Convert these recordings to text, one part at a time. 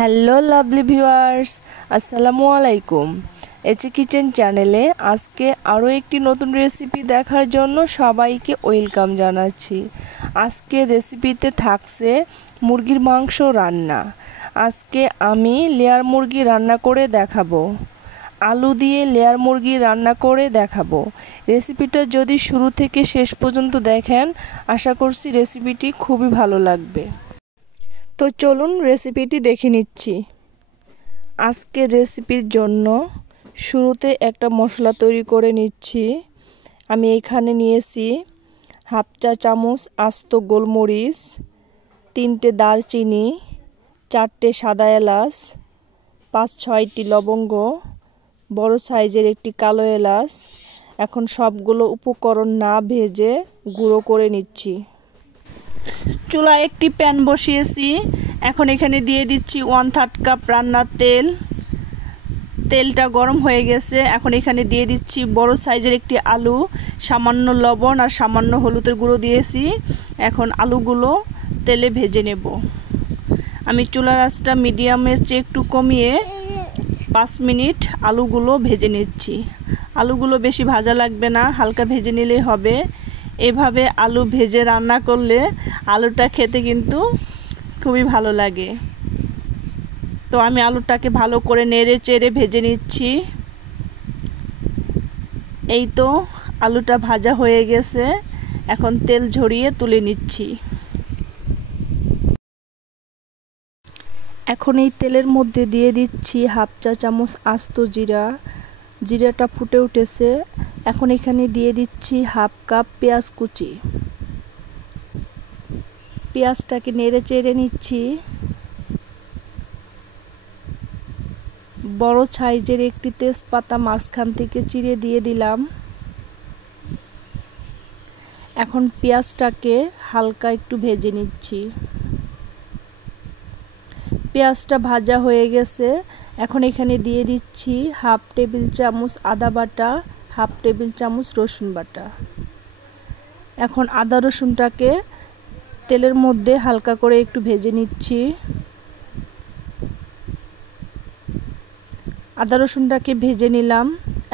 Hello lovely viewers, আসসালামু আলাইকুম। এচে kitchen চ্যানেলে আজকে আরও একটি নতুন রেসিপি দেখার জন্য সবাইকে ওয়েলকাম জানাচ্ছি। আজকে রেসিপিতে থাকছে মুরগির মাংস রান্না। আজকে আমি লেয়ার মুরগি রান্না করে দেখাবো, আলু দিয়ে লেয়ার মুরগি রান্না করে দেখাবো। রেসিপিটা যদি শুরু থেকে শেষ পর্যন্ত দেখেন, আশা করছি রেসিপিটি খুবই ভালো লাগবে। তো চলুন রেসিপিটি দেখে নিচ্ছি। আজকের রেসিপির জন্য শুরুতে একটা মশলা তৈরি করে নিচ্ছি। আমি এখানে নিয়েছি হাফ চা চামচ আস্ত গোলমরিচ, 3টে দারচিনি, 4টে সাদা এলাচ, 5-6টি লবঙ্গ, বড় সাইজের একটি কালো এলাচ। এখন সবগুলো উপকরণ না ভেজে গুঁড়ো করে নিচ্ছি। চুলায় একটি প্যান বসিয়েছি। এখন এখানে দিয়ে দিচ্ছি 1/3 কাপ রান্নার তেল। তেলটা গরম হয়ে গেছে। এখন এখানে দিয়ে দিচ্ছি বড় সাইজের একটি আলু, সামান্য লবণ আর সামান্য হলুদের গুঁড়ো দিয়েছি। এখন আলুগুলো তেলে ভেজে নেব। আমি চুলার আঁচটা মিডিয়ামের চেয়ে একটু কমিয়ে 5 মিনিট আলুগুলো ভেজে নিচ্ছি। আলুগুলো বেশি ভাজা লাগবে না, হালকা ভেজে নিলেই হবে। এভাবে আলু ভেজে রান্না করলে আলুটা খেতে কিন্তু খুবই ভালো লাগে। তো আমি আলুটাকে ভালো করে নেড়ে চেড়ে ভেজে নিচ্ছি। এই তো আলুটা ভাজা হয়ে গেছে। এখন তেল ঝরিয়ে তুলে নিচ্ছি। এখন এই তেলের মধ্যে দিয়ে দিচ্ছি হাফ চা চামচ আস্ত জিরা। জিরাটা ফুটে উঠেছে। এখন এখানে দিয়ে দিচ্ছি হাফ কাপ পেঁয়াজ কুচি। পেঁয়াজটাকে নেড়ে চেড়ে নিচ্ছি। বড় সাইজের একটি তেজপাতা মাঝখান থেকে চিড়ে দিয়ে দিলাম। এখন পেঁয়াজটাকে হালকা একটু ভেজে নিচ্ছি। পেঁয়াজটা ভাজা হয়ে গেছে। এখন এখানে দিয়ে দিচ্ছি হাফ টেবিল চামচ আদা বাটা, হাফ টেবিল চামচ রসুন বাটা। এখন আদা রসুনটাকে তেলের মধ্যে হালকা করে একটু ভেজে নিচ্ছি। আদা রসুনটাকে ভেজে নিলাম।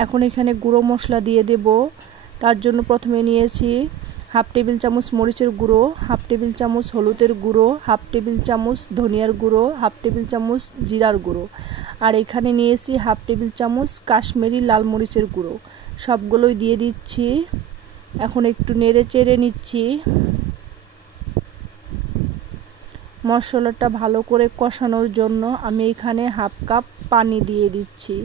এখন এখানে গুঁড়ো মশলা দিয়ে দেব। তার জন্য প্রথমে নিয়েছি হাফ টেবিল চামচ মরিচের গুঁড়ো, হাফ টেবিল চামচ হলুদের গুঁড়ো, হাফ টেবিল চামচ ধনিয়ার গুঁড়ো, হাফ টেবিল চামচ জিরার গুঁড়ো, আর এখানে নিয়েছি হাফ টেবিল চামচ কাশ্মীরি লাল মরিচের গুঁড়ো। সবগুলোই দিয়ে দিচ্ছি। এখন একটু নেড়ে চেড়ে নিচ্ছি। মশলাটা ভালো করে কষানোর জন্য আমি এখানে হাফ কাপ পানি দিয়ে দিচ্ছি।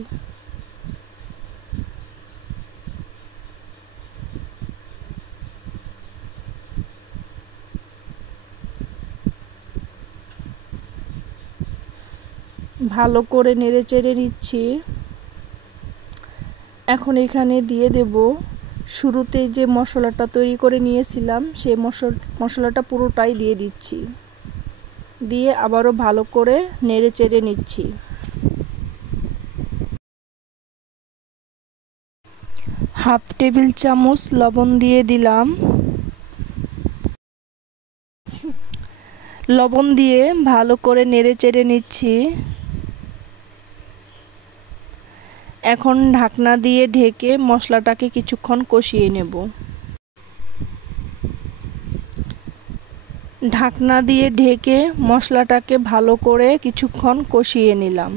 ভালো করে নেড়ে চেড়ে নিচ্ছি। এখন এখানে দিয়ে দেব শুরুতে যে মশলাটা তৈরি করে নিয়েছিলাম, সেই মশলাটা পুরোটাই দিয়ে দিচ্ছি। দিয়ে আবারও ভালো করে নেড়ে চেড়ে নিচ্ছি। হাফ টেবিল চামচ লবণ দিয়ে দিলাম। লবণ দিয়ে ভালো করে নেড়ে চেড়ে নিচ্ছি। এখন ঢাকনা দিয়ে ঢেকে মশলাটাকে কিছুক্ষণ কষিয়ে নেব। ঢাকনা দিয়ে ঢেকে মশলাটাকে ভালো করে কিছুক্ষণ কষিয়ে নিলাম।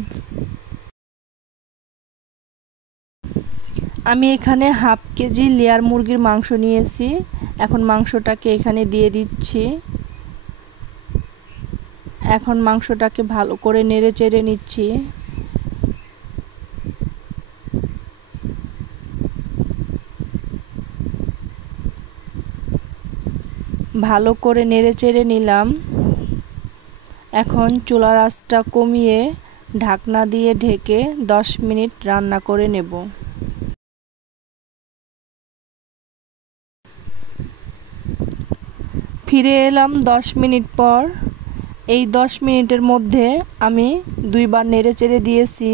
আমি এখানে হাফ কেজি লেয়ার মুরগির মাংস নিয়েছি। এখন মাংসটাকে এখানে দিয়ে দিচ্ছি। এখন মাংসটাকে ভালো করে নেড়ে চেড়ে নিচ্ছি। ভালো করে নেড়ে চেড়ে নিলাম। এখন চুলার আঁচটা কমিয়ে ঢাকনা দিয়ে ঢেকে 10 মিনিট রান্না করে নেব। ফিরে এলাম 10 মিনিট পর। এই 10 মিনিটের মধ্যে আমি 2 বার নেড়ে চেড়ে দিয়েছি।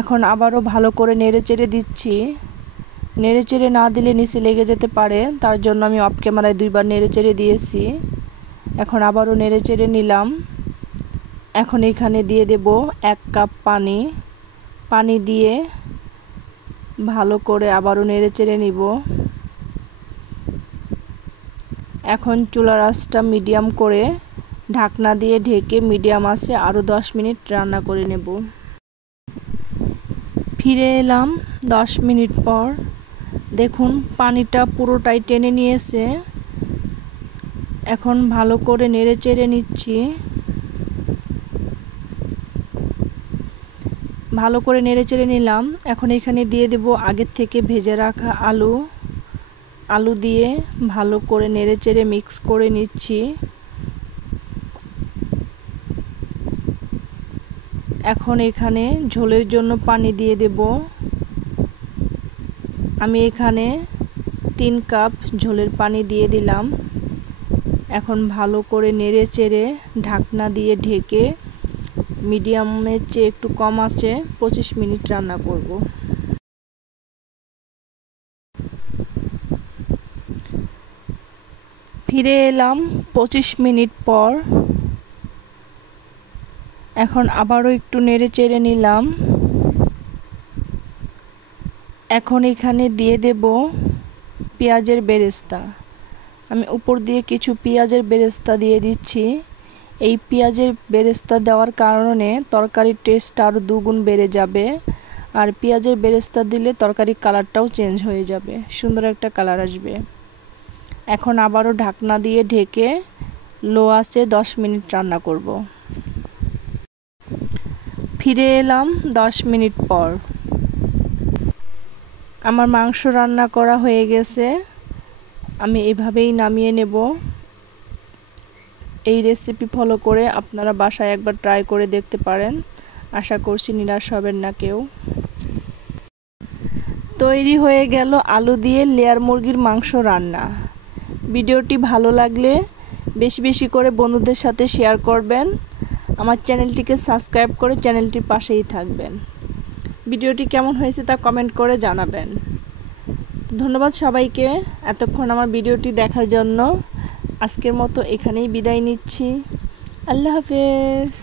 এখন আবারও ভালো করে নেড়ে চেড়ে দিচ্ছি। নেড়ে চেড়ে না দিলে নিচে লেগে যেতে পারে, তার জন্য আমি অফ ক্যামেরায় 2 বার নেড়ে চেড়ে দিয়েছি। এখন আবারও নেড়ে চেড়ে নিলাম। এখন এখানে দিয়ে দেব 1 কাপ পানি। পানি দিয়ে ভালো করে আবারও নেড়েচেড়ে নিব। এখন চুলার আঁচটা মিডিয়াম করে ঢাকনা দিয়ে ঢেকে মিডিয়াম আঁচে আরও 10 মিনিট রান্না করে নেব। ফিরে এলাম 10 মিনিট পর। দেখুন পানিটা পুরোটাই টেনে নিয়েছে। এখন ভালো করে নেড়েচেড়ে নিচ্ছি। ভালো করে নেড়েচেড়ে নিলাম। এখন এখানে দিয়ে দেব আগের থেকে ভেজে রাখা আলু। আলু দিয়ে ভালো করে নেড়েচেড়ে মিক্স করে নিচ্ছি। এখন এখানে ঝোলের জন্য পানি দিয়ে দেব। আমি এখানে 3 কাপ ঝোলের পানি দিয়ে দিলাম। এখন ভালো করে নেড়েচেড়ে ঢাকনা দিয়ে ঢেকে মিডিয়ামের চেয়ে একটু কম আঁচে 25 মিনিট রান্না করব। ফিরে এলাম 25 মিনিট পর। এখন আবারও একটু নেড়েচেড়ে নিলাম। এখন এখানে দিয়ে দেব পেঁয়াজের বেরেস্তা। আমি উপর দিয়ে কিছু পেঁয়াজের বেরেস্তা দিয়ে দিচ্ছি। এই পেঁয়াজের বেরেস্তা দেওয়ার কারণে তরকারির টেস্ট আরও 2 গুণ বেড়ে যাবে। আর পেঁয়াজের বেরেস্তা দিলে তরকারির কালারটাও চেঞ্জ হয়ে যাবে, সুন্দর একটা কালার আসবে। এখন আবারও ঢাকনা দিয়ে ঢেকে লো আঁচে 10 মিনিট রান্না করব। ফিরে এলাম 10 মিনিট পর। আমার মাংস রান্না করা হয়ে গেছে। আমি এভাবেই নামিয়ে নেব। এই রেসিপি ফলো করে আপনারা বাসায় একবার ট্রাই করে দেখতে পারেন। আশা করছি নিরাশ হবেন না কেউ। তৈরি হয়ে গেল আলু দিয়ে লেয়ার মুরগির মাংস রান্না। ভিডিওটি ভালো লাগলে বেশি বেশি করে বন্ধুদের সাথে শেয়ার করবেন। আমার চ্যানেলটিকে সাবস্ক্রাইব করে চ্যানেলটির পাশেই থাকবেন। ভিডিওটি কেমন হয়েছে তা কমেন্ট করে জানাবেন। ধন্যবাদ সবাইকে এতক্ষণ আমার ভিডিওটি দেখার জন্য। আজকের মতো এখানেই বিদায় নিচ্ছি। আল্লাহ হাফেজ।